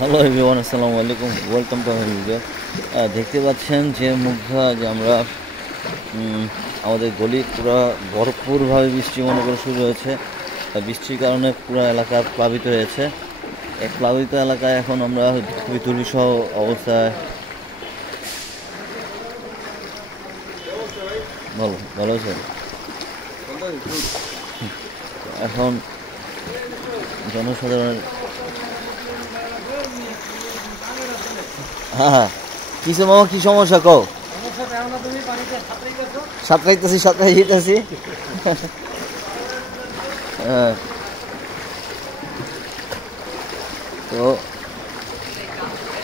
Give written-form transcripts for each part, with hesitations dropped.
Hello everyone, আসসালামু আলাইকুম, welcome to my video. দেখতে পাচ্ছেন যে মুগ্ধা যে আমরা আমাদের গলি পুরো ভরপুরভাবে বৃষ্টি মনে করে শুরু হয়েছে। বৃষ্টির কারণে পুরো এলাকা প্লাবিত হয়েছে। এই প্লাবিত এলাকায় এখন আমরা খুবই দুর্বিষহ অবস্থায়। ভালো ভালো আছে। এখন জনসাধারণের হ্যাঁ হ্যাঁ কিছু মামা কি সমস্যা কও? সাঁতরাইতেছি সাঁতরাই যেতেছি। হ্যাঁ, তো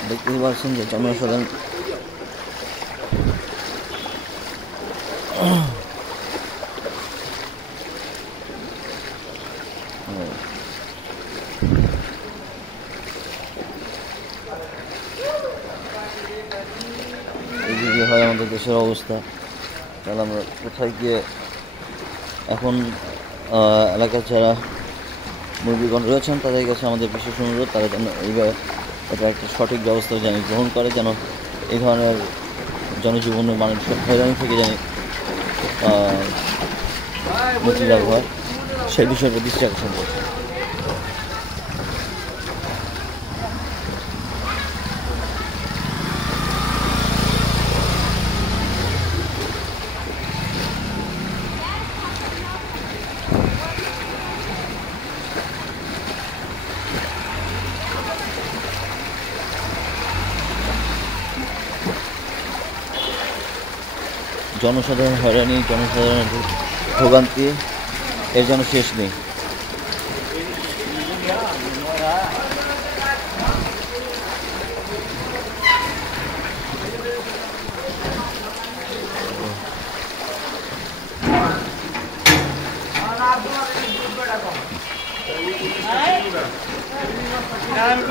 দেখতেই পাচ্ছেন যে জনসাধারণ এদিকে হয় আমাদের দেশের অবস্থা। তাহলে আমরা কোথায় গিয়ে এখন এলাকার যারা মুরব্বীগণ রয়েছেন তাদের কাছে আমাদের বিশেষ অনুরোধ, তারা যেন এইবার এটা একটা সঠিক ব্যবস্থা যেন গ্রহণ করে, যেন এই ধরনের জনজীবনের মানুষ হয়রানি থেকে যেন মুক্তি লাভ হয়, সেই বিষয়টা দৃষ্টি আকর্ষণ করছে। জনসাধারণ হয়রানি, জনসাধারণের ভোগান্তি এর যেন শেষ নেই। আমি